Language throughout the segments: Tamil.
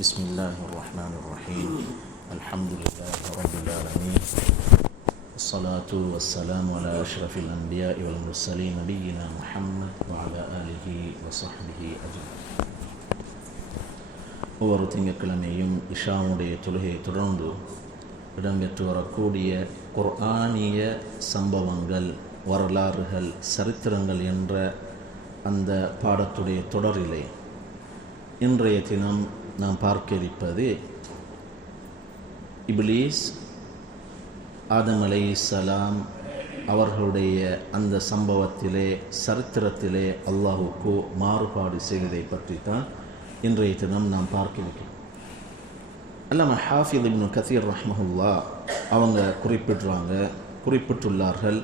بسم الله الرحمن الرحيم الحمد لله رب العالمين الصلاة والسلام على أشرف الأنبياء والمرسلين نبينا محمد وعلى آله وصحبه أجمعين ஒவ்வொரு திங்கட்கிழமையும் இஷாவுடைய தொழுகையை தொடர்ந்து இடம்பெற்று வரக்கூடிய குர்ஆனிய சம்பவங்கள் வரலாறுகள் சரித்திரங்கள் என்ற அந்த பாடத்துடைய தொடரிலே இன்றைய தினம் நாம் பார்க்க இருப்பது இப்லீஸ் ஆதம் அலைசலாம் அவர்களுடைய அந்த சம்பவத்திலே சரித்திரத்திலே அல்லாஹுக்கு மாறுபாடு செய்வதை பற்றி தான் இன்றைய தினம் நாம் பார்க்க இருக்கிறோம். அல்லாம ஹாஃபித் இப்னு கதீர் ரஹ்மஹுல்லா அவங்க குறிப்பிடுறாங்க குறிப்பிட்டுள்ளார்கள்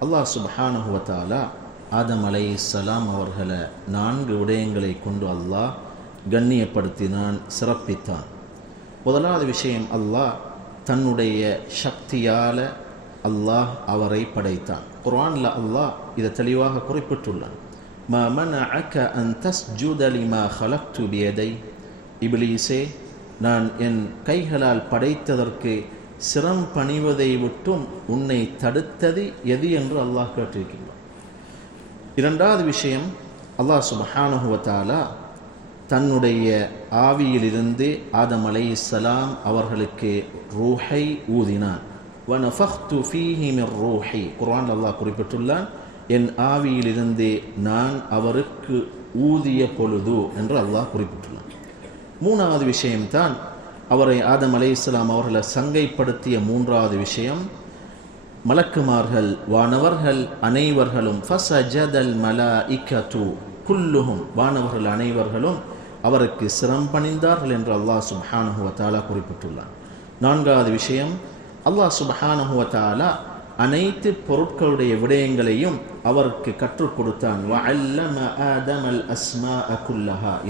அல்லாஹ் சுபஹானுவத்தாலா ஆதம் அலை சலாம் அவர்களை நான்கு விடயங்களை கொண்டு அல்லாஹ் கண்ணியப்படுத்தினான் சிறப்பித்தான். முதலாவது விஷயம் அல்லாஹ் தன்னுடைய சக்தியால் அல்லாஹ் அவரை படைத்தான். குர்ஆனில் அல்லாஹ் இதை தெளிவாக குறிப்பிட்டுள்ளான். மா மனஅக அன் தஸ்ஜுத லிமா ஹலக்து பியதை. இப்லீஸே நான் என் கைகளால் படைத்ததற்கு சிரம் பணிவதை விட்டும் உன்னை தடுத்தது எது என்று அல்லாஹ் கேட்டிருக்கின்றான். இரண்டாவது விஷயம் அல்லாஹ் சுபஹானஹு தன்னுடைய ஆவியிலிருந்து ஆதம் அலைஹிஸ்ஸலாம் அவர்களுக்கு ரூஹை ஊதினான். ரூஹை. குர்ஆன் அல்லாஹ் குறிப்பிட்டுள்ளான் என் ஆவியிலிருந்து நான் அவருக்கு ஊதிய பொழுது என்று அல்லாஹ் குறிப்பிட்டுள்ளான். மூணாவது விஷயம்தான் அவரை ஆதம் அலைஹிஸ்ஸலாம் அவர்களை சங்கைப்படுத்திய மூன்றாவது விஷயம் மலக்குமார்கள் வானவர்கள் அனைவர்களும் ஃபசஜதல் மலாஇகது குல்லுஹும். வானவர்கள் அனைவர்களும் அவருக்கு சிரம் பணிந்தார்கள் என்று அல்லாஹ் சுப்ஹானஹு குறிப்பிட்டுள்ளான். நான்காவது விஷயம் அல்லாஹ் சுப்ஹானஹு அனைத்து பொருட்களுடைய விடயங்களையும் அவருக்கு கற்றுக் கொடுத்தான்.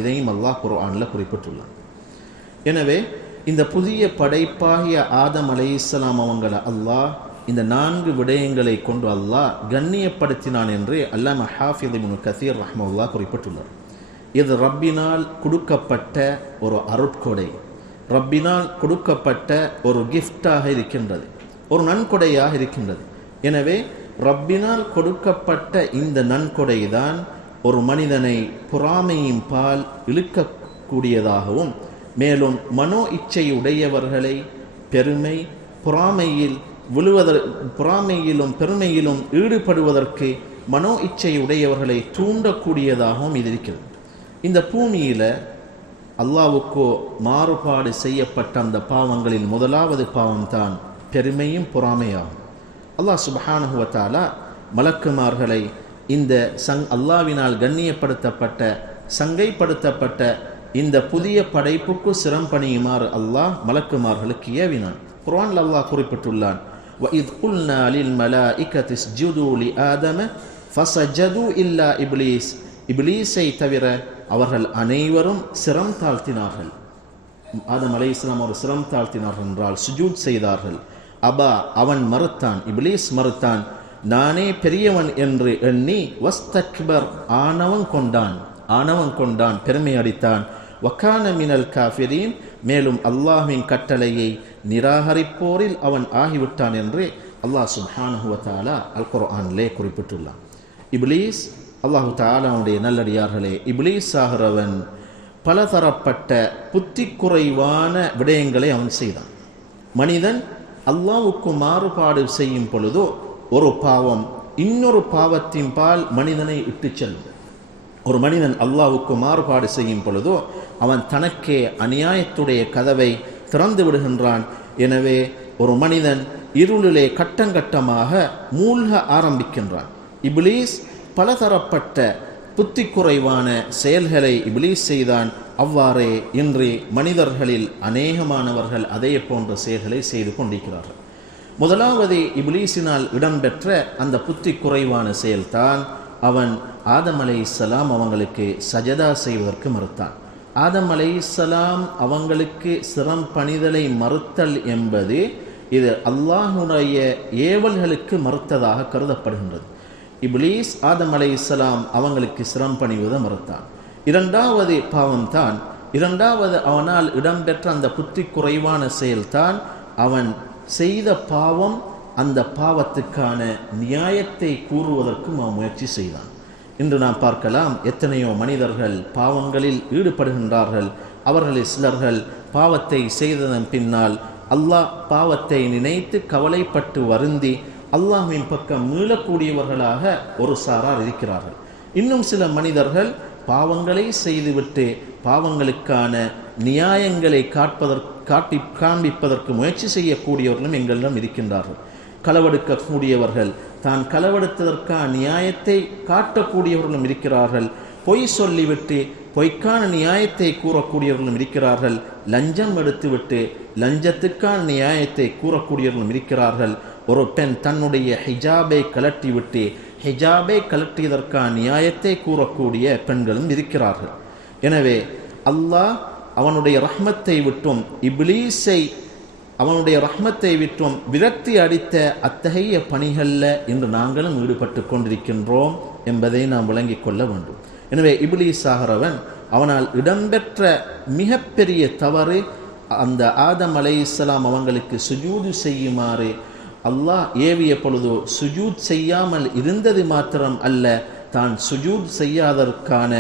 இதையும் அல்லாஹ் குர்ஆனில் குறிப்பிட்டுள்ளான். எனவே இந்த புதிய படைப்பாகிய ஆதம் அலைஹிஸ்ஸலாம் அவங்களை அல்லாஹ் இந்த நான்கு விடயங்களை கொண்டு அல்லாஹ் கண்ணியப்படுத்தினான் என்று அல்லாம ஹாஃபித் முன் கசீர் ரஹ்மல்லா குறிப்பிட்டுள்ளார். இது ரப்பினால் கொடுக்கப்பட்ட ஒரு அருட்கொடை. ரப்பினால் கொடுக்கப்பட்ட ஒரு கிஃப்டாக இருக்கின்றது. ஒரு நன்கொடையாக இருக்கின்றது. எனவே ரப்பினால் கொடுக்கப்பட்ட இந்த நன்கொடை தான் ஒரு மனிதனை பொறாமையின் பால் இழுக்கக்கூடியதாகவும் மேலும் மனோ இச்சை உடையவர்களை பெருமை பொறாமையில் விழுவதற் பொறாமையிலும் பெருமையிலும் ஈடுபடுவதற்கு மனோ இச்சை உடையவர்களை தூண்டக்கூடியதாகவும் இது இருக்கிறது. இந்த பூமியில அல்லாவுக்கோ மாறுபாடு செய்யப்பட்ட அந்த பாவங்களில் முதலாவது பாவம் தான் பெருமையும் பொறாமையாகும் அல்லாஹ் சுபஹானுவத்தாலா மலக்குமார்களை இந்த சங் அல்லாவினால் கண்ணியப்படுத்தப்பட்ட சங்கைப்படுத்தப்பட்ட இந்த புதிய படைப்புக்கு சிரம் பணியுமாறு அல்லாஹ் மலக்குமார்களுக்கு ஏவினான் குர்ஆன்ல அல்லாஹ் குறிப்பிட்டுள்ளான் وَإِذْ قُلْنَا لِلْمَلَائِكَةِ اسْجُدُوا لِآدَمَ فَسَجَدُوا إِلَّا إِبْلِيسَ இபிலீஸை தவிர அவர்கள் அனைவரும் சிரம் தாழ்த்தினார்கள். ஆதம் அலை இஸ்லாம் அவர் சிரம் தாழ்த்தினார்கள் என்றால் சுஜூத் செய்தார்கள். அபா அவன் மறுத்தான் இபிலீஸ் மறுத்தான் நானே பெரியவன் என்று எண்ணி வஸ்தக்பர் ஆணவம் கொண்டான். ஆணவம் கொண்டான் பெருமை அடித்தான். வக்கான மினல் காஃபிரீன் மேலும் அல்லாஹின் கட்டளையை நிராகரிப்போரில் அவன் ஆகிவிட்டான் என்று அல்லாஹ் சுஹானுவத்தாலா அல் குர்ஆன்லே குறிப்பிட்டுள்ளான். இப்லீஸ் அல்லாஹு தாலாவுடைய நல்லடியார்களே இப்ளீஸ் ஆகிறவன் பலதரப்பட்ட புத்தி குறைவான விடயங்களை அவன் செய்தான். மனிதன் அல்லாவுக்கு மாறுபாடு செய்யும் பொழுதோ ஒரு பாவம் இன்னொரு பாவத்தின் பால் மனிதனை இட்டு செல்லும். ஒரு மனிதன் அல்லாவுக்கு மாறுபாடு செய்யும் பொழுதோ அவன் தனக்கே அநியாயத்துடைய கதவை திறந்து விடுகின்றான். எனவே ஒரு மனிதன் இருளிலே கட்டங்கட்டமாக மூழ்க ஆரம்பிக்கின்றான். இப்ளீஸ் பலதரப்பட்ட புத்தி குறைவான செயல்களை இபிலீஸ் செய்தான். அவ்வாறே இன்று மனிதர்களில் அநேகமானவர்கள் அதே போன்ற செயல்களை செய்து கொண்டிருக்கிறார்கள். முதலாவது இபிலீஸினால் இடம்பெற்ற அந்த புத்தி குறைவான செயல்தான். அவன் ஆதம் அலை இஸ்லாம் அவங்களுக்கு சஜதா செய்வதற்கு மறுத்தான். ஆதம் அலை இஸ்லாம் அவங்களுக்கு சிரம் பணிதலை மறுத்தல் என்பது இது அல்லாஹுடைய ஏவல்களுக்கு மறுத்ததாக கருதப்படுகின்றது. இப்லீஸ் ஆதம் அலை இஸ்லாம் அவங்களுக்கு சிரம் பணிவதை மறுத்தான். இரண்டாவது பாவம் தான் இரண்டாவது அவனால் இடம்பெற்ற அந்த புத்தி குறைவான செயல்தான் அவன் செய்த பாவம் அந்த பாவத்துக்கான நியாயத்தை கூறுவதற்கும் அவன் முயற்சி செய்தான். இன்று நாம் பார்க்கலாம் எத்தனையோ மனிதர்கள் பாவங்களில் ஈடுபடுகின்றார்கள். அவர்களில் சிலர்கள் பாவத்தை செய்ததன் பின்னால் அல்லாஹ் பாவத்தை நினைத்து கவலைப்பட்டு வருந்தி அல்லாஹுவின் பக்கம் மீளக்கூடியவர்களாக ஒரு சாரார் இருக்கிறார்கள். இன்னும் சில மனிதர்கள் பாவங்களை செய்துவிட்டு பாவங்களுக்கான நியாயங்களை காட்பதற்கு காட்டி காண்பிப்பதற்கு முயற்சி செய்யக்கூடியவர்களும் எங்களிடம் இருக்கின்றார்கள். களவெடுக்கக்கூடியவர்கள் தான் களவெடுத்ததற்கான நியாயத்தை காட்டக்கூடியவர்களும் இருக்கிறார்கள். பொய் சொல்லிவிட்டு பொய்க்கான நியாயத்தை கூறக்கூடியவர்களும் இருக்கிறார்கள். லஞ்சம் எடுத்துவிட்டு லஞ்சத்துக்கான நியாயத்தை கூறக்கூடியவர்களும் இருக்கிறார்கள். ஒரு பெண் தன்னுடைய ஹிஜாபை கலட்டிவிட்டு ஹிஜாபை கலட்டியதற்கான நியாயத்தை கூறக்கூடிய பெண்களும் இருக்கிறார்கள். எனவே அல்லாஹ் அவனுடைய ரஹ்மத்தை விட்டும் இப்லீஸை அவனுடைய ரஹ்மத்தை விட்டும் விரக்தி அடித்த அத்தகைய பணிகளில் இன்று நாங்களும் ஈடுபட்டு கொண்டிருக்கின்றோம் என்பதை நாம் விளங்கிக் கொள்ள வேண்டும். எனவே இபிலீஸ் ஆகிறவன் அவனால் இடம்பெற்ற மிகப்பெரிய தவறு அந்த ஆதம் அலை இஸ்லாம் அவங்களுக்கு சுஜூது செய்யுமாறு அல்லாஹ் ஏவிய பொழுதோ சுஜூத் செய்யாமல் இருந்தது மாத்திரம் அல்ல தான் சுஜூத் செய்யாதற்கான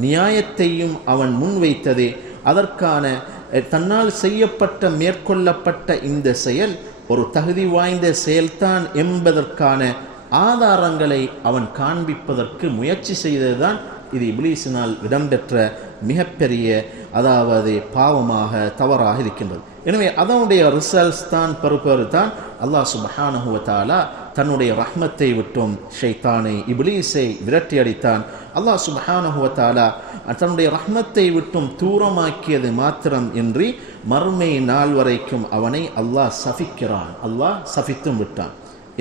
நியாயத்தையும் அவன் முன்வைத்ததே அதற்கான தன்னால் செய்யப்பட்ட மேற்கொள்ளப்பட்ட இந்த செயல் ஒரு தகுதி வாய்ந்த செயல்தான் என்பதற்கான ஆதாரங்களை அவன் காண்பிப்பதற்கு முயற்சி செய்ததுதான் இது இப்லீஸினால் இடம்பெற்ற மிகப்பெரிய அதாவது பாவமாக தவறாக இருக்கின்றது. எனவே அதனுடைய ரிசல்ட்ஸ் தான் பெறுபேறு தான் அல்லாஹ் சுபஹானஹுவத்தாலா தன்னுடைய ரஹ்மத்தை விட்டும் ஷைத்தானை இப்லீஸை விரட்டி அடித்தான். அல்லாஹ் சுபஹானஹுவத்தாலா தன்னுடைய ரஹ்மத்தை விட்டும் தூரமாக்கியது மாத்திரம் இன்றி மறுமை நாள் வரைக்கும் அவனை அல்லாஹ் சபிக்கிறான். அல்லாஹ் சபித்தும் விட்டான்.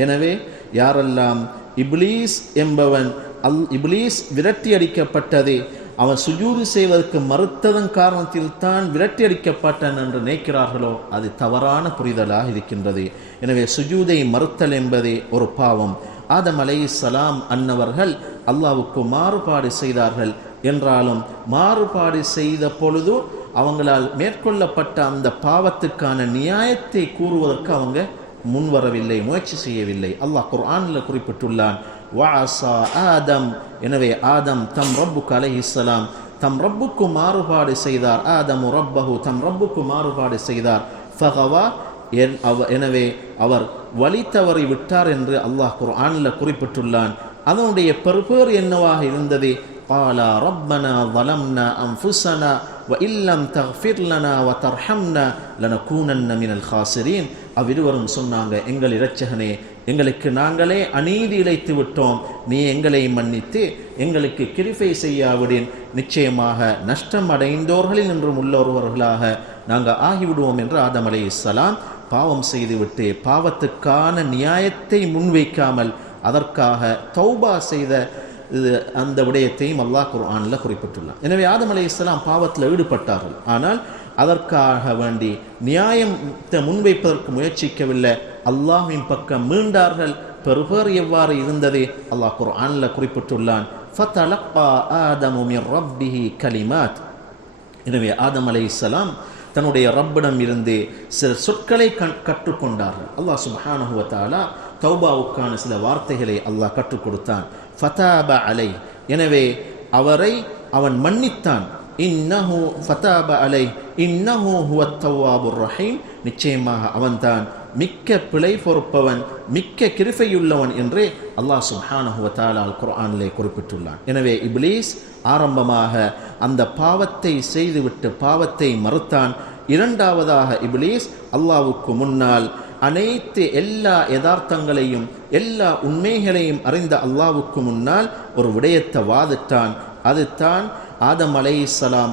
எனவே யாரெல்லாம் இப்லீஸ் என்பவன் அல் இப்லீஸ் விரட்டி அடிக்கப்பட்டதே அவன் சுஜூது செய்வதற்கு மறுத்ததன் காரணத்தில் தான் விரட்டி அடிக்கப்பட்டான் என்று நினைக்கிறார்களோ அது தவறான புரிதலாக இருக்கின்றது. எனவே சுஜூதை மறுத்தல் என்பதே ஒரு பாவம். ஆதம் அலை சலாம் அன்னவர்கள் அல்லாவுக்கு மாறுபாடு செய்தார்கள் என்றாலும் மாறுபாடு செய்த பொழுது அவங்களால் மேற்கொள்ளப்பட்ட அந்த பாவத்துக்கான நியாயத்தை கூறுவதற்கு அவங்க முன்வரவில்லை முயற்சி செய்யவில்லை. அல்லாஹ் குர்ஆனில் குறிப்பிட்டுள்ளான் வஅசா ஆதம் எனவே ஆதம் தம் ரப்புக்கு அலைஹிஸ்ஸலாம் தம் ரப்புக்கு மாறுபாடு செய்தார் ஆதமு ரப்பஹு தம் ரப்புக்கு மாறுபாடு செய்தார் ஃபகவா என் அவ எனவே அவர் வழி தவறி விட்டார் என்று அல்லாஹ் குர்ஆனில் குறிப்பிட்டுள்ளான் அதனுடைய பெறுபேர் என்னவாக இருந்தது قالا ربنا ظلمنا أنفسنا وإن لم تغفر لنا وترحمنا لنكونن من الخاسرين அவ்விருவரும் சொன்னாங்க எங்கள் இரட்சகனே எங்களுக்கு நாங்களே அநீதி இழைத்து விட்டோம். நீ எங்களை மன்னித்து எங்களுக்கு கிரிஃபை செய்யாவிடின். நிச்சயமாக நஷ்டம் அடைந்தோர்களில் என்றும் உள்ளவர்களாக நாங்கள் ஆகிவிடுவோம் என்று ஆதம் அலை இஸ்லாம் பாவம் செய்துவிட்டு பாவத்துக்கான நியாயத்தை முன்வைக்காமல் அதற்காக தௌபா செய்த இது அந்த விடயத்தையும் அல்லாஹ் குர்ஆனில் குறிப்பிட்டுள்ளார் எனவே ஆதம் அலை இஸ்லாம் பாவத்தில் ஈடுபட்டார்கள். ஆனால் அதற்காக வேண்டி நியாயத்தை முன்வைப்பதற்கு முயற்சிக்கவில்லை. அல்லாஹ்வின் பக்கம் மீண்டார்கள். பெறுபேர் எவ்வாறு இருந்ததே? அல்லாஹ் குர்ஆனில் குறிப்பிட்டுள்ளான் ஃபதலக்கா ஆதமு மிர் ரப்பிஹி கலிமாத். எனவே ஆதம் அலை இஸ்லாம் தன்னுடைய ரப்பிடம் இருந்து சில சொற்களை கண் கற்றுக்கொண்டார்கள். அல்லாஹ் சுப்ஹானஹு வ தஆலா தௌபாவுக்கான சில வார்த்தைகளை அல்லாஹ் கற்றுக் கொடுத்தான். ஃபதாப அலை. எனவே அவரை அவன் மன்னித்தான். இன்னஹு ஃபதாப அலை. இன்னஹு ஹுவ தவ்வாபுர் ரஹீம். நிச்சயமாக அவன்தான். மிக்க பிழை பொறுப்பவன் மிக்க கிருஃபையுள்ளவன் என்றே அல்லாஹ் சுஹானஹுவத்தாலால் குர்ஆனிலே குறிப்பிட்டுள்ளான். எனவே இப்லீஸ் ஆரம்பமாக அந்த பாவத்தை செய்துவிட்டு பாவத்தை மறுத்தான். இரண்டாவதாக இப்லீஸ் அல்லாவுக்கு முன்னால் அனைத்து எல்லா யதார்த்தங்களையும் எல்லா உண்மைகளையும் அறிந்த அல்லாவுக்கு முன்னால் ஒரு விடயத்தை வாதிட்டான். அதுதான் ஆதம் அலை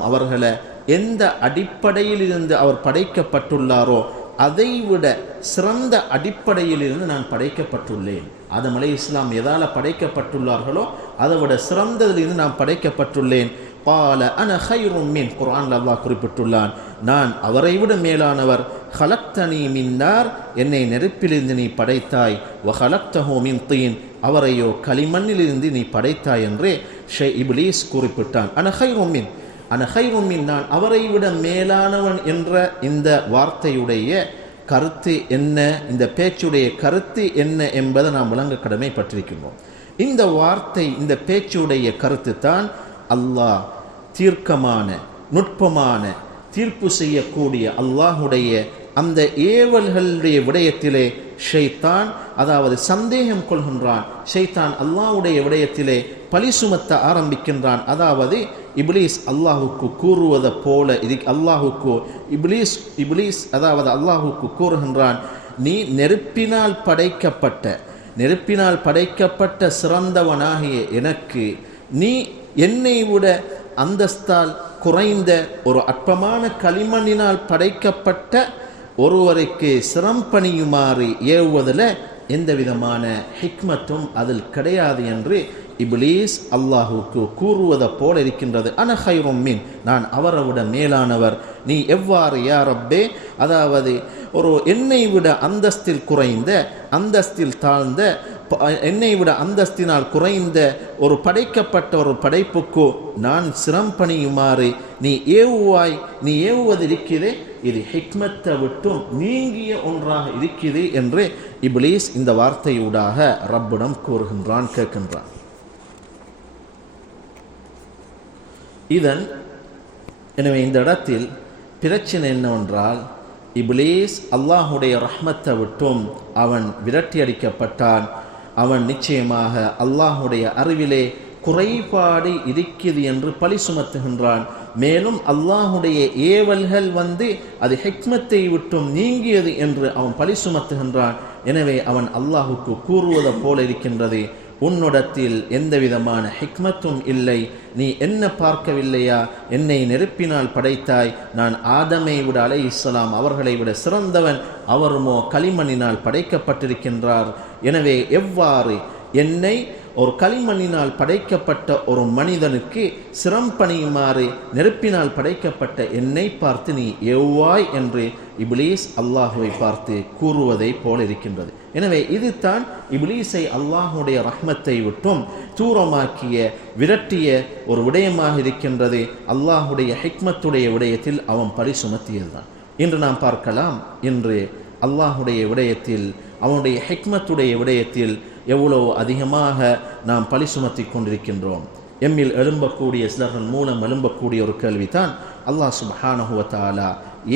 அவர்களை எந்த அடிப்படையில் இருந்து அவர் படைக்கப்பட்டுள்ளாரோ அதைவிட சிறந்த அடிப்படையிலிருந்து நான் படைக்கப்பட்டுள்ளேன். ஆதம் அலை இஸ்லாம் எதால் படைக்கப்பட்டுள்ளார்களோ அதை விட சிறந்ததிலிருந்து நான் படைக்கப்பட்டுள்ளேன். பால அன ஹைரும் மீன் குரான் அல்லாஹ் குறிப்பிட்டுள்ளான். நான் அவரை விட மேலானவர். ஹலக்தனி மின்னார் என்னை நெருப்பிலிருந்து நீ படைத்தாய். வ ஹலக்தஹோ மின் தீன் அவரையோ களிமண்ணிலிருந்து நீ படைத்தாய் என்றே ஷே இப்லீஸ் குறிப்பிட்டான். அன ஹைரும் மீன் அனஹைரும் மின்னான் அவரை விட மேலானவன் என்ற இந்த வார்த்தையுடைய கருத்து என்ன இந்த பேச்சுடைய கருத்து என்ன என்பதை நாம் விளங்க கடமைப்பட்டிருக்கின்றோம். இந்த வார்த்தை இந்த பேச்சுடைய கருத்து தான் அல்லாஹ் தீர்க்கமான நுட்பமான தீர்ப்பு செய்யக்கூடிய அல்லாஹுடைய அந்த ஏவல்களுடைய விடயத்திலே ஷைத்தான் அதாவது சந்தேகம் கொள்கின்றான். ஷைத்தான் அல்லாஹுடைய விடயத்திலே பழி சுமத்த ஆரம்பிக்கின்றான். அதாவது இப்லீஸ் அல்லாஹுக்கு கூறுவதை போல இது அல்லாஹுக்கு இப்லீஸ் இப்லீஸ் அதாவது அல்லாஹுக்கு கூறுகின்றான் நீ நெருப்பினால் படைக்கப்பட்ட நெருப்பினால் படைக்கப்பட்ட சிறந்தவனாகிய எனக்கு நீ என்னை விட அந்தஸ்தால் குறைந்த ஒரு அற்பமான களிமண்ணினால் படைக்கப்பட்ட ஒருவருக்கு சிரம் பணியுமாறு ஏவுவதில் எந்த விதமான ஹிக்மத்தும் அதில் கிடையாது என்று இப்லீஸ் அல்லாஹுக்கு கூறுவதை போல இருக்கின்றது. அனஹைரும் மீன். நான் அவரை விட மேலானவர். நீ எவ்வாறு யார் ரப்பே? அதாவது ஒரு என்னை விட அந்தஸ்தில் குறைந்த அந்தஸ்தில் தாழ்ந்த ப- என்னை விட அந்தஸ்தினால் குறைந்த ஒரு படைக்கப்பட்ட ஒரு படைப்புக்கு நான் சிரம் பணியுமாறு நீ ஏவுவாய் நீ ஏவுவதிருக்கிறதே இது ஹிக்மத்தை விட்டும் நீங்கிய ஒன்றாக இருக்கிறது என்று இப்லீஸ் இந்த வார்த்தையூடாக ரப்பிடம் கூறுகின்றான் கேட்கின்றான். இதன் எனவே இந்த இடத்தில் பிரச்சனை என்னவென்றால் இப்லீஸ் அல்லாஹுடைய ரஹ்மத்தை விட்டும் அவன் விரட்டி அடிக்கப்பட்டான். அவன் நிச்சயமாக அல்லாஹுடைய அறிவிலே குறைபாடு இருக்கிறது என்று பழி சுமத்துகின்றான். மேலும் அல்லாஹுடைய ஏவல்கள் வந்து அது ஹெக்மத்தை விட்டும் நீங்கியது என்று அவன் பழி சுமத்துகின்றான். எனவே அவன் அல்லாஹுக்கு கூறுவதை போல இருக்கின்றது. உன்னிடத்தில் எந்த விதமான ஹிக்மத்தும் இல்லை. நீ என்ன பார்க்கவில்லையா? என்னை நெருப்பினால் படைத்தாய். நான் ஆதமை விட அலை இஸ்லாம் அவர்களை விட சிறந்தவன். அவருமோ களிமண்ணினால் படைக்கப்பட்டிருக்கின்றார். எனவே எவ்வாறு என்னை ஒரு களிமண்ணினால் படைக்கப்பட்ட ஒரு மனிதனுக்கு சிரம் பணியுமாறு நெருப்பினால் படைக்கப்பட்ட என்னை பார்த்து நீ எவ்வாய் என்று இப்லீஸ் அல்லாஹுவை பார்த்து கூறுவதை போல இருக்கின்றது. எனவே இதுதான் இப்லீஸை அல்லாஹுடைய ரஹ்மத்தை விட்டும் தூரமாக்கிய விரட்டிய ஒரு விடயமாக இருக்கின்றது. அல்லாஹுடைய ஹிக்மத்துடைய விடயத்தில் அவன் பழி சுமத்தியதுதான் இன்று நாம் பார்க்கலாம் இன்று அல்லாஹுடைய விடயத்தில் அவனுடைய ஹிக்மத்துடைய விடயத்தில் எவ்வளவு அதிகமாக நாம் பழி சுமத்தி கொண்டிருக்கின்றோம். எம்மில் எழும்பக்கூடிய சிலர்கள் மூலம் எழும்பக்கூடிய ஒரு கேள்விதான் அல்லாஹ் சுபஹானஹுவத்தாலா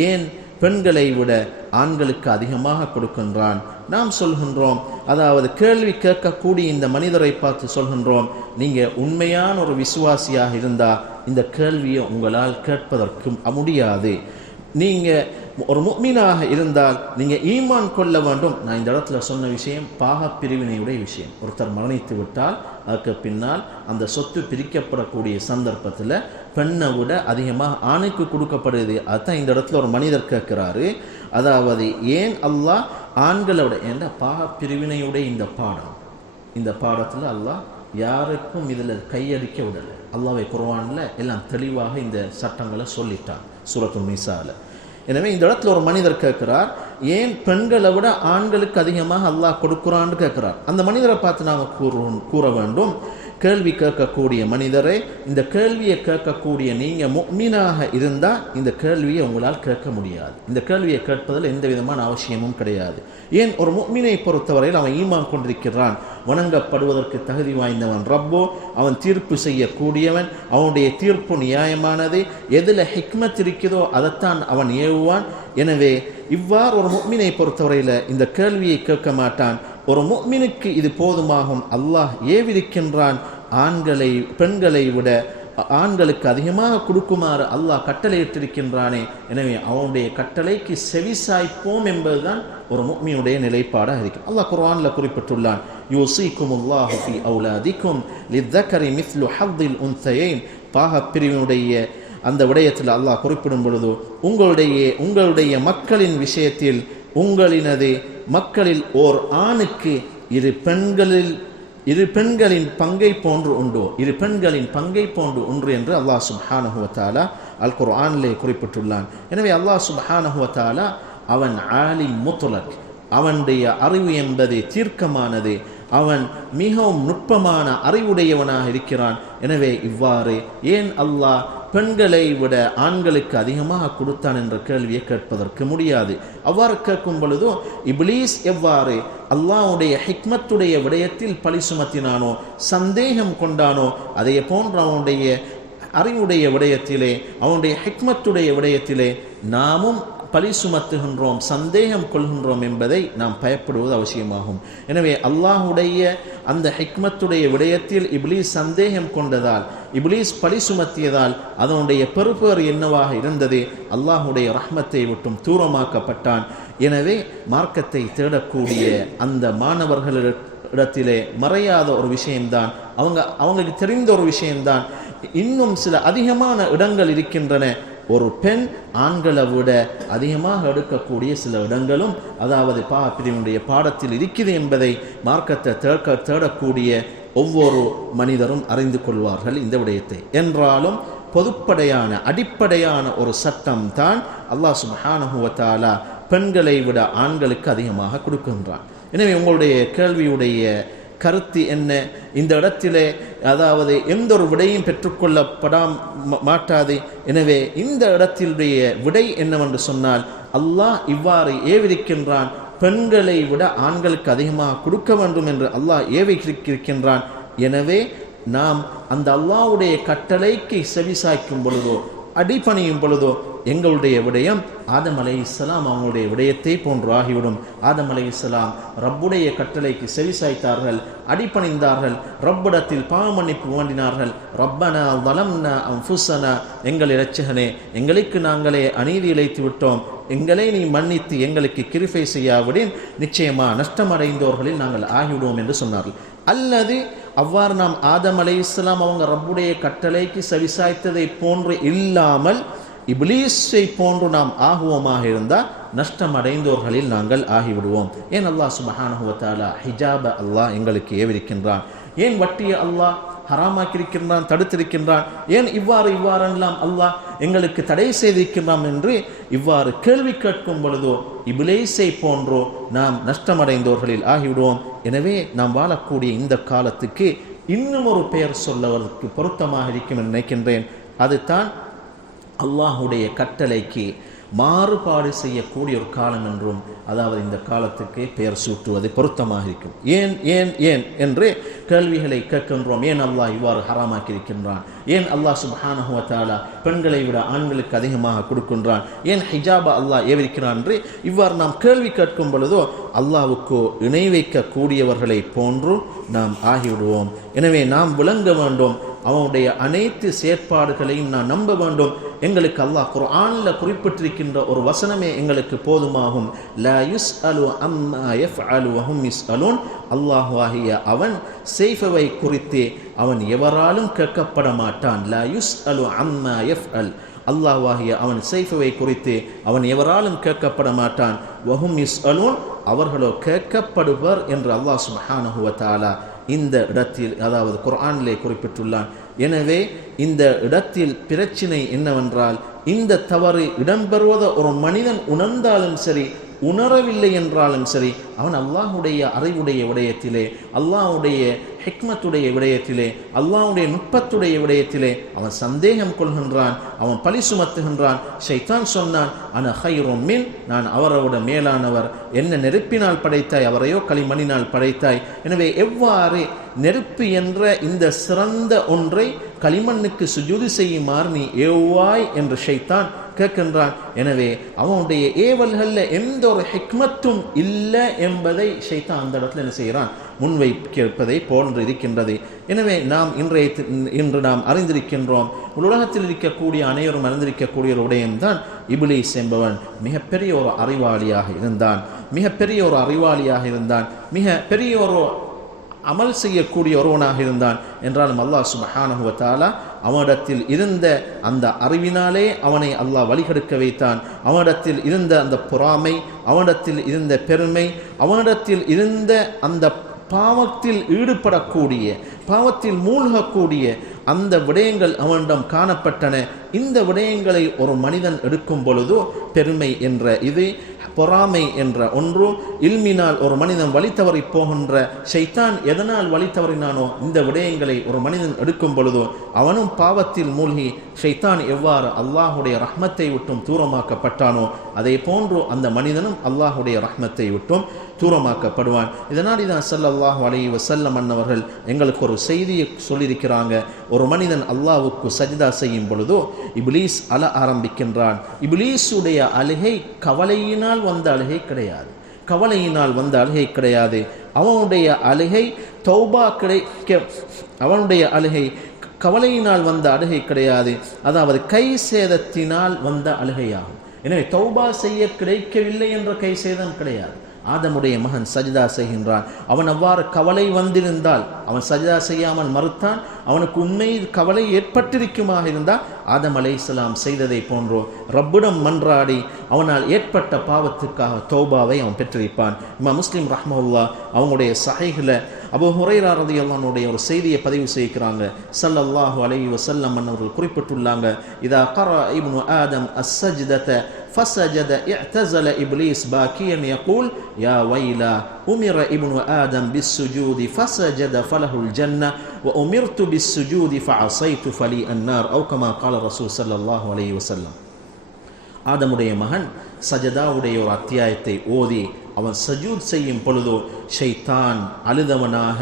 ஏன் பெண்களை விட ஆண்களுக்கு அதிகமாக கொடுக்கின்றான்? நாம் சொல்கின்றோம் அதாவது கேள்வி கேட்கக்கூடிய இந்த மனிதரை பார்த்து சொல்கின்றோம் நீங்கள் உண்மையான ஒரு விசுவாசியாக இருந்தால் இந்த கேள்வியை உங்களால் கேட்பதற்கும் முடியாது. நீங்கள் ஒரு முக்மீனாக இருந்தால் நீங்கள் ஈமான் கொள்ள வேண்டும். நான் இந்த இடத்துல சொன்ன விஷயம் பாக பிரிவினையுடைய விஷயம். ஒருத்தர் மரணித்து விட்டால் அதுக்கு பின்னால் அந்த சொத்து பிரிக்கப்படக்கூடிய சந்தர்ப்பத்தில் பெண்ணை விட அதிகமாக ஆணுக்கு கொடுக்கப்படுது அதுதான் இந்த இடத்துல ஒரு மனிதர் கேட்கிறாரு. அதாவது ஏன் அல்லாஹ் ஆண்களை விட ஏன்னா பாக பிரிவினையுடைய இந்த பாடம்? இந்த பாடத்தில் அல்லாஹ் யாருக்கும் இதில் கையடிக்க விடலை. அல்லாவை குர்வானில் எல்லாம் தெளிவாக இந்த சட்டங்களை சொல்லிட்டான். சூரத்து மீசாவில் எனவே இந்த இடத்துல ஒரு மனிதர் கேட்கிறார் ஏன் பெண்களை விட ஆண்களுக்கு அதிகமாக அல்லாஹ் கொடுக்குறான்னு கேட்கிறார். அந்த மனிதரை பார்த்து நாம் கூறுவோம் கூற வேண்டும். கேள்வி கேட்கக்கூடிய மனிதரே இந்த கேள்வியை கேட்கக்கூடிய நீங்கள் முக்மீனாக இருந்தால் இந்த கேள்வியை உங்களால் கேட்க முடியாது. இந்த கேள்வியை கேட்பதில் எந்த விதமான அவசியமும் கிடையாது. ஏன்? ஒரு முக்மீனை பொறுத்தவரையில் அவன் ஈமான் கொண்டிருக்கிறான். வணங்கப்படுவதற்கு தகுதி வாய்ந்தவன் ரப்போ அவன் தீர்ப்பு செய்யக்கூடியவன் அவனுடைய தீர்ப்பு நியாயமானது எதில் ஹிக்மத் இருக்கிறதோ அதைத்தான் அவன் ஏவுவான். எனவே இவ்வாறு ஒரு முக்மினை பொறுத்தவரையில் இந்த கேள்வியை கேட்க மாட்டான். ஒரு முக்மினுக்கு இது போதுமாகும். அல்லாஹ் ஏவிருக்கின்றான். ஆண்களை பெண்களை விட ஆண்களுக்கு அதிகமாக கொடுக்குமாறு அல்லாஹ் கட்டளையிட்டிருக்கின்றானே. எனவே அவனுடைய கட்டளைக்கு செவி சாய்ப்போம் என்பதுதான் ஒரு முக்மியுடைய நிலைப்பாடாக இருக்கும். அல்லாஹ் குர்ஆன்ல குறிப்பிட்டுள்ளான் யூசிக்கும் அல்லாஹு ஃபி அவுலாதிக்கும் லித்தக்கரி மித்லு ஹவ்தில் உன்சையைன். பாகப் பிரிவினுடைய அந்த விடயத்தில் அல்லாஹ் குறிப்பிடும் பொழுது உங்களுடைய உங்களுடைய மக்களின் விஷயத்தில் உங்களினது மக்களில் ஓர் ஆணுக்கு இரு பெண்களில் இரு பெண்களின் பங்கை போன்று உண்டு. இரு பெண்களின் பங்கை போன்று ஒன்று என்று அல்லாஹ் சுப்ஹானஹு வ தஆலா அல் குர்ஆனிலே குறிப்பிட்டுள்ளான். எனவே அல்லாஹ் சுப்ஹானஹு அவன் ஆலி முத்துலக். அவனுடைய அறிவு என்பது தீர்க்கமானது. அவன் மிகவும் நுட்பமான அறிவுடையவனாக இருக்கிறான். எனவே இவ்வாறு ஏன் அல்லாஹ் பெண்களை விட ஆண்களுக்கு அதிகமாக கொடுத்தான் என்ற கேள்வியை கேட்பதற்கு முடியாது. அவ்வாறு கேட்கும் பொழுதும் இப்லீஸ் எவ்வாறு அல்லாவுடைய ஹிக்மத்துடைய விடயத்தில் பழி சுமத்தினானோ சந்தேகம் கொண்டானோ அதே போன்ற அவனுடைய அறிவுடைய விடயத்திலே அவனுடைய ஹிக்மத்துடைய விடயத்திலே நாமும் பழி சுமத்துகின்றோம் சந்தேகம் கொள்கின்றோம் என்பதை நாம் பயப்படுவது அவசியமாகும். எனவே அல்லாஹுடைய அந்த ஹிக்மத்துடைய விடயத்தில் இப்லீஸ் சந்தேகம் கொண்டதால் இப்லீஸ் பழி சுமத்தியதால் அதனுடைய பெறுபேறு என்னவாக இருந்தது? அல்லாஹுடைய ரஹ்மத்தை விட்டும் தூரமாக்கப்பட்டான். எனவே மார்க்கத்தை தேடக்கூடிய அந்த மாணவர்களிடத்திலே மறையாத ஒரு விஷயம்தான். அவங்க அவங்களுக்கு தெரிந்த ஒரு விஷயம்தான். இன்னும் சில அதிகமான இடங்கள் இருக்கின்றன. ஒரு பெண் ஆண்களை விட அதிகமாக எடுக்கக்கூடிய சில இடங்களும் அதாவது பா பிரிவினுடைய பாடத்தில் இருக்குது என்பதை மார்க்கத்தை தேக்க தேடக்கூடிய ஒவ்வொரு மனிதரும் அறிந்து கொள்வார்கள் இந்த விடயத்தை. என்றாலும் பொதுப்படையான அடிப்படையான ஒரு சட்டம் தான் அல்லாஹ் சுப்ஹானஹு பெண்களை விட ஆண்களுக்கு அதிகமாக கொடுக்கின்றான். எனவே உங்களுடைய கேள்வியுடைய கருத்து என்ன? இந்த இடத்திலே அதாவது எந்த ஒரு விடையும் பெற்றுக்கொள்ளப்படாம மாட்டாது. எனவே இந்த இடத்தினுடைய விடை என்னவென்று சொன்னால் அல்லாஹ் இவ்வாறு ஏவிருக்கின்றான். பெண்களை விட ஆண்களுக்கு அதிகமாக கொடுக்க வேண்டும் என்று அல்லாஹ் ஏவிக்கிருக்கின்றான் எனவே நாம் அந்த அல்லாஹ்வுடைய கட்டளைக்கு செவிசாய்க்கும் பொழுதோ அடிபணியும் பொழுதோ எங்களுடைய விடயம் ஆதம் அலை இஸ்லாம் அவங்களுடைய விடயத்தை போன்று ஆகிவிடும். ஆதம் அலை இஸ்லாம் ரப்புடைய கட்டளைக்கு செவிசாய்த்தார்கள் அடிப்பணிந்தார்கள் ரப்பிடத்தில் பாவமன்னிப்பு வேண்டினார்கள். ரப்பனா வலம்னா அம்புசனா எங்கள் இரட்சகனே எங்களுக்கு நாங்களே அநீதி இழைத்து விட்டோம். எங்களை நீ மன்னித்து எங்களுக்கு கிருபை செய்யாவிடின். நிச்சயமாக நஷ்டமடைந்தோர்களில் நாங்கள் ஆகிவிடுவோம் என்று சொன்னார்கள். அல்லது அவ்வாறு நாம் ஆதம் அலை இஸ்லாம் அவங்க ரப்புடைய கட்டளைக்கு செவிசாய்த்ததை போன்று இல்லாமல் இப்லீஸை போன்று நாம் ஆகுவோமாக இருந்தால் நஷ்டம் அடைந்தோர்களில் நாங்கள் ஆகிவிடுவோம். ஏன் அல்லாஹ் சுபஹானுவத்தாலா ஹிஜாப அல்லாஹ் எங்களுக்கு ஏவிருக்கின்றான்? ஏன் வட்டியை அல்லாஹ் ஹராமாக்கியிருக்கின்றான் தடுத்திருக்கின்றான்? ஏன் இவ்வாறு இவ்வாறெல்லாம் அல்லாஹ் எங்களுக்கு தடை செய்திருக்கின்றான் என்று இவ்வாறு கேள்வி கேட்கும் பொழுதோ இபிலேசை போன்றோ நாம் நஷ்டமடைந்தோர்களில் ஆகிவிடுவோம். எனவே நாம் வாழக்கூடிய இந்த காலத்துக்கு இன்னும் ஒரு பெயர் சொல்லுவதற்கு பொருத்தமாக இருக்கும் என்று நினைக்கின்றேன். அதுதான் அல்லாஹுடைய கட்டளைக்கு மாறுபாடு செய்யக்கூடிய ஒரு காலம் என்றும் அதாவது இந்த காலத்துக்கு பெயர் சூட்டுவது பொருத்தமாக இருக்கும். ஏன் ஏன் ஏன் என்று கேள்விகளை கேட்கின்றோம். ஏன் அல்லாஹ் இவ்வாறு ஹராமாக்கி இருக்கின்றான் ஏன் அல்லாஹ் சுப்ஹானஹு பெண்களை விட ஆண்களுக்கு அதிகமாக கொடுக்கின்றான்? ஏன் ஹிஜாபா அல்லாஹ் ஏவிருக்கிறான் என்று இவ்வாறு நாம் கேள்வி கேட்கும் பொழுதோ அல்லாவுக்கோ இணை வைக்கக்கூடியவர்களை போன்றும் நாம் ஆகிவிடுவோம். எனவே நாம் விளங்க வேண்டும் அவனுடைய அனைத்து செயற்பாடுகளையும் நான் நம்ப வேண்டும். எங்களுக்கு அல்லாஹ் குர்ஆன்ல குறிப்பிட்டிருக்கின்ற ஒரு வசனமே எங்களுக்கு போதுமாகும். லா யுஸ் அலு அம்மா எஃப் அலு இஸ் அலூன் அல்லாஹாகிய அவன் செய்பவை குறித்து அவன் எவராலும் கேட்கப்பட மாட்டான். லா யுஸ் அலு அம்மா எஃப் அல் அல்லாவாகிய அவன் செய்பவை குறித்து அவன் எவராலும் கேட்கப்பட மாட்டான். வஹும் இஸ் அலூன் அவர்களோ கேட்கப்படுவர் என்று அல்லாஹ் சுமஹானுவத்தாலா இந்த இடத்தில் அதாவது குர்ஆனிலே குறிப்பிட்டுள்ளான். எனவே இந்த இடத்தில் பிரச்சினை என்னவென்றால் இந்த தவறு இடம்பெறுவத ஒரு மனிதன் உணர்ந்தாலும் சரி உணரவில்லை என்றாலும் சரி அவன் அல்லாஹுடைய அறிவுடைய விடயத்திலே அல்லாஹுடைய ஹிக்மத்துடைய விடயத்திலே அல்லாவுடைய நுட்பத்துடைய விடயத்திலே அவன் சந்தேகம் கொள்கின்றான் அவன் பழி சுமத்துகின்றான். ஷைத்தான் சொன்னான் அன ஹைரோம் மின். நான் அவரோட மேலானவர். என்ன நெருப்பினால் படைத்தாய் அவரையோ களிமணினால் படைத்தாய். எனவே எவ்வாறு நெருப்பு என்ற இந்த சிறந்த ஒன்றை களிமண்ணுக்கு சுஜூதி செய்யுமாறு நீ ஏவாய் என்று ஷைத்தான் கேட்கின்றான். எனவே அவனுடைய ஏவல்களில் எந்த ஒரு ஹிக்மத்தும் இல்லை என்பதை ஷைத்தான் அந்த இடத்துல என்ன செய்கிறான்? முன்வைப்பதை போன்று இருக்கின்றது. எனவே நாம் இன்றைய இன்று நாம் அறிந்திருக்கின்றோம் உலகத்தில் இருக்கக்கூடிய அனைவரும் அறிந்திருக்கக்கூடிய ஒரு விடயம்தான் இபிலிஸ் என்பவன். மிகப்பெரிய ஒரு அறிவாளியாக இருந்தான். மிகப்பெரிய ஒரு அறிவாளியாக இருந்தான். மிக பெரிய ஒரு அமல் செய்யக்கூடிய ஒருவனாக இருந்தான். என்றாலும் அல்லாஹ் சுபஹானுவத்தாலா அவனிடத்தில் இருந்த அந்த அறிவினாலே அவனை அல்லாஹ் வழிகெடுக்க வைத்தான். அவனிடத்தில் இருந்த அந்த பொறாமை அவனிடத்தில் இருந்த பெருமை அவனிடத்தில் இருந்த அந்த பாவத்தில் ஈடுபடக்கூடிய பாவத்தில் மூழ்கக்கூடிய அந்த விடயங்கள் அவனிடம் காணப்பட்டன. இந்த விடயங்களை ஒரு மனிதன் எடுக்கும் பொழுதோ பெருமை என்ற இது பொறாமை என்ற ஒன்று இல்மினால் ஒரு மனிதன் வழி தவறி போகின்ற ஷைத்தான் எதனால் வழி தவறினானோ இந்த விடயங்களை ஒரு மனிதன் எடுக்கும் பொழுதோ அவனும் பாவத்தில் மூழ்கி ஷைத்தான் எவ்வாறு அல்லாஹுடைய ரஹ்மத்தை விட்டும் தூரமாக்கப்பட்டானோ அதே போன்று அந்த மனிதனும் அல்லாஹுடைய ரஹ்மத்தை விட்டும் தூரமாக்கப்படுவான். இதனால் இதான் ஸல்லல்லாஹு அலி வசல்லம் அன்னவர்கள் எங்களுக்கு ஒரு செய்தியை சொல்லியிருக்கிறாங்க. ஒரு மனிதன் அல்லாவுக்கு சஜிதா செய்யும் பொழுதோ இபிலீஸ் அல ஆரம்பிக்கின்றான். இபிலீஸுடைய அழுகை கவலையினால் வந்த அழுகை கிடையாது. கவலையினால் வந்த அழுகை கிடையாது. அவனுடைய அழுகை தௌபா கிடைக்க அவனுடைய அழுகை கவலையினால் வந்த அழுகை கிடையாது. அதாவது கை சேதத்தினால் வந்த அழுகையாகும். எனவே தௌபா செய்ய கிடைக்கவில்லை என்ற கை சேதம் கிடையாது. ஆதமுடைய மகன் சஜிதா செய்கின்றான். அவன் அவ்வாறு கவலை வந்திருந்தால் அவன் சஜிதா செய்யாமல் மறுத்தான் அவனுக்கு உண்மையில் கவலை ஏற்பட்டிருக்குமாக இருந்தால் ஆதம் அலை இஸ்லாம் செய்ததை போன்றோ ரப்புடம் மன்றாடி அவனால் ஏற்பட்ட பாவத்துக்காக தௌபாவை அவன் பெற்றிருப்பான் இம்மா முஸ்லீம் ரஹ்மவுல்லா அவங்களுடைய சகைகளை அபு ஹுரைரா ரதி அல்லானுடைய ஒரு செய்தியை பதிவு செய்கிறாங்க. சல்லல்லாஹு அலை வசல்லம் அவர்கள் குறிப்பிட்டுள்ளாங்க. இதா கரா இப்னு ஆதம் அஸ்ஸஜ்தத ஃபசஜத இஹ்தஸல இப்லீஸ் பாக்கியன் யகூல் யா வைலா أمر ابن آدم بالسجود فسجد فله الجنة وأمرت بالسجود فعصيت فلي النار أو كما قال الرسول صلى الله عليه وسلم ஆதமுடைய மகன் சஜதாவுடைய ஒரு அத்தியாயத்தை ஓதி அவன் சஜூத் செய்யும் பொழுதோ ஷைத்தான் அழுதவனாக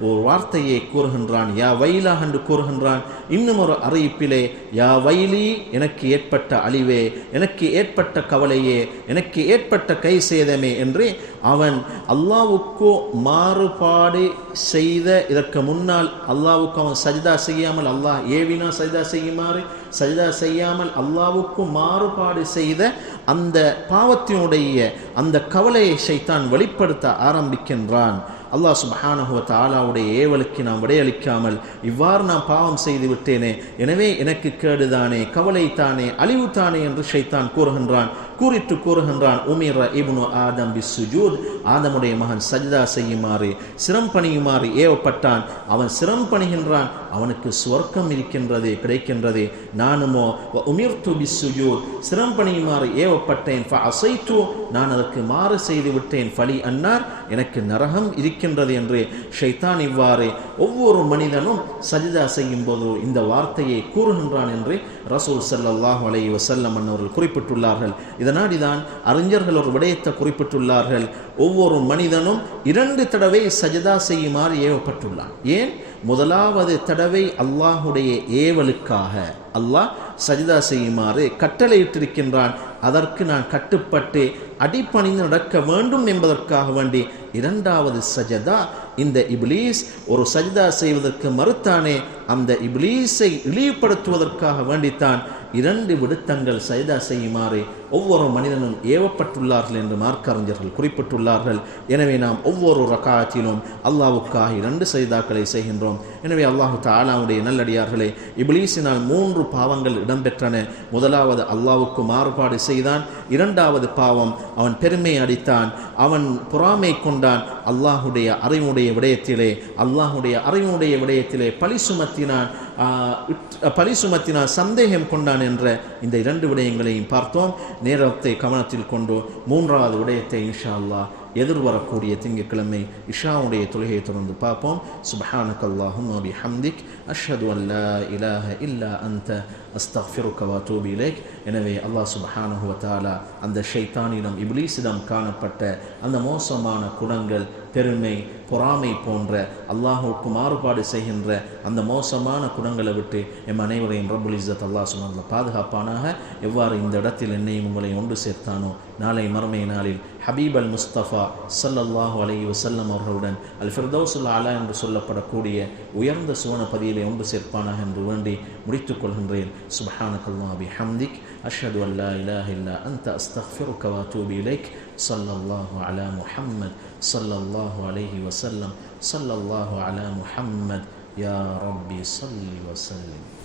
ஒரு வார்த்தையை கூறுகின்றான் யா வைலா என்று கூறுகின்றான். இன்னும் ஒரு அறிவிப்பிலே யா வயலி எனக்கு ஏற்பட்ட அழிவே எனக்கு ஏற்பட்ட கவலையே எனக்கு ஏற்பட்ட கை சேதமே என்று அவன் அல்லாவுக்கு மாறுபாடு செய்த இதற்கு முன்னால் அல்லாவுக்கு அவன் சஜிதா செய்யாமல் அல்லாஹ் ஏவினா சஜிதா செய்யுமாறு சஜிதா செய்யாமல் அல்லாவுக்கு மாறுபாடு செய்த அந்த பாவத்தினுடைய அந்த கவலையை ஷைத்தான் வெளிப்படுத்த ஆரம்பிக்கின்றான். அல்லாஹ் சுபஹானஹுவ தாலாவுடைய ஏவலுக்கு நாம் விடையளிக்காமல் இவ்வாறு நான் பாவம் செய்து விட்டேனே எனவே எனக்கு கேடுதானே கவலை தானே அழிவு தானே என்று ஷைத்தான் கூறுகின்றான். கூறிட்டு கூறுகின்றான் உமிர இப்னு ஆதம் பி சுஜூத் ஆதமுடைய மகன் சஜிதா செய்யுமாறு சிரம் பணியுமாறு ஏவப்பட்டான். அவன் சிரம் பணிகின்றான் அவனுக்கு சுவர்க்கம் இருக்கின்றது கிடைக்கின்றது. நானுமோ உமிர்த்து பி சுஜூத் சிரம் பணியுமாறு ஏவப்பட்டேன் அசைத்து. நான் அதற்கு மாறு செய்து விட்டேன். பலி அன்னார் எனக்கு நரகம் இருக்கின்றது என்று. ஷைத்தான் இவ்வாறு ஒவ்வொரு மனிதனும் சஜிதா செய்யும் போது இந்த வார்த்தையை கூறுகின்றான் என்று ரசூல் சல்லாஹ் அலை வசல்லம் அன்னவர்கள் குறிப்பிட்டுள்ளார்கள். இதனாடிதான் அறிஞர்கள் ஒரு விடயத்தை குறிப்பிட்டுள்ளார்கள். ஒவ்வொரு மனிதனும் இரண்டு தடவை சஜிதா செய்யுமாறு ஏவப்பட்டுள்ளான். ஏன்? முதலாவது தடவை அல்லாஹுடைய ஏவலுக்காக அல்லாஹ் சஜிதா செய்யுமாறு கட்டளையிட்டிருக்கின்றான். அதற்கு நான் கட்டுப்பட்டு அடிப்பணிந்து நடக்க வேண்டும் என்பதற்காக வேண்டி இரண்டாவது சஜதா. இந்த இப்லீஸ் ஒரு சஜிதா செய்வதற்கு மறுத்தானே அந்த இப்லீஸை இழிவுபடுத்துவதற்காக வேண்டித்தான் இரண்டு விடுத்தங்கள் சஜிதா செய்யுமாறு ஒவ்வொரு மனிதனும் ஏவப்பட்டுள்ளார்கள் என்று மார்க்கறிஞர்கள் குறிப்பிட்டுள்ளார்கள். எனவே நாம் ஒவ்வொரு ரகாத்திலும் அல்லாவுக்காக இரண்டு சஜிதாக்களை செய்கின்றோம். எனவே அல்லாஹு தாலாவுடைய நல்லடியார்களே இப்லீஸினால் மூன்று பாவங்கள் இடம்பெற்றன. முதலாவது அல்லாவுக்கு மாறுபாடு செய்தான். இரண்டாவது பாவம் அவன் பெருமை அடித்தான். அவன் பொறாமை கொண்டான். அல்லாஹுடைய அறிவுடைய விடயத்திலே அல்லாஹுடைய அறிவுடைய விடயத்திலே பழி சுமத்தினான். பழி சுமத்தினான் சந்தேகம் கொண்டான் என்ற இந்த இரண்டு விடயங்களையும் பார்த்தோம். நேரத்தை கவனத்தில் கொண்டு மூன்றாவது விடயத்தை இன்ஷா அல்லாஹ் எதிர்வரக்கூடிய திங்கட்கிழமை இஷாவுடைய தொழுகையை தொடர்ந்து பார்ப்போம். சுபஹானக் அல்லாஹும் நபி ஹம்திக் அஷ்ஹது அல்லா இலாஹ இல்லா அந்த அஸ்தஃபிருக்க வாத்தூபி இலேக். எனவே அல்லாஹ் சுபஹானஹு தாலா அந்த ஷைத்தானிடம் இப்லீஸிடம் காணப்பட்ட அந்த மோசமான குணங்கள் பெருமை பொறாமை போன்ற அல்லாஹுக்கு மாறுபாடு செய்கின்ற அந்த மோசமான குணங்களை விட்டு எம் அனைவரையும் ரபுல் இஸ்ஸத் அல்லாஹ் சொன்னதில் பாதுகாப்பானாக. எவ்வாறு இந்த இடத்தில் என்னையும் உங்களை ஒன்று சேர்த்தானோ நாளை மறுமை நாளில் ஹபீப் அல் முஸ்தபா சல்லல்லாஹு அலி வசல்லம் அவர்களுடன் அல் ஃபிர்தௌசுல் அலா என்று சொல்லப்படக்கூடிய உயர்ந்த சுவன பதியிலே ஒன்று சேர்ப்பானாக என்று வேண்டி முடித்துக் கொள்கின்றேன். சுபஹானக்கல்லா அபி ஹம்திக் அஷ்ஹது அல்லா இலாஹ இல்லா அந்த கவா தூபி இலைக். சல்லல்லாஹு அலா முஹம்மத். சல்லல்லாஹு அலைஹி வசல்லம் சல்லல்லாஹு அலா முஹம்மத் யா ரப்பி சல்லி வசல்லிம்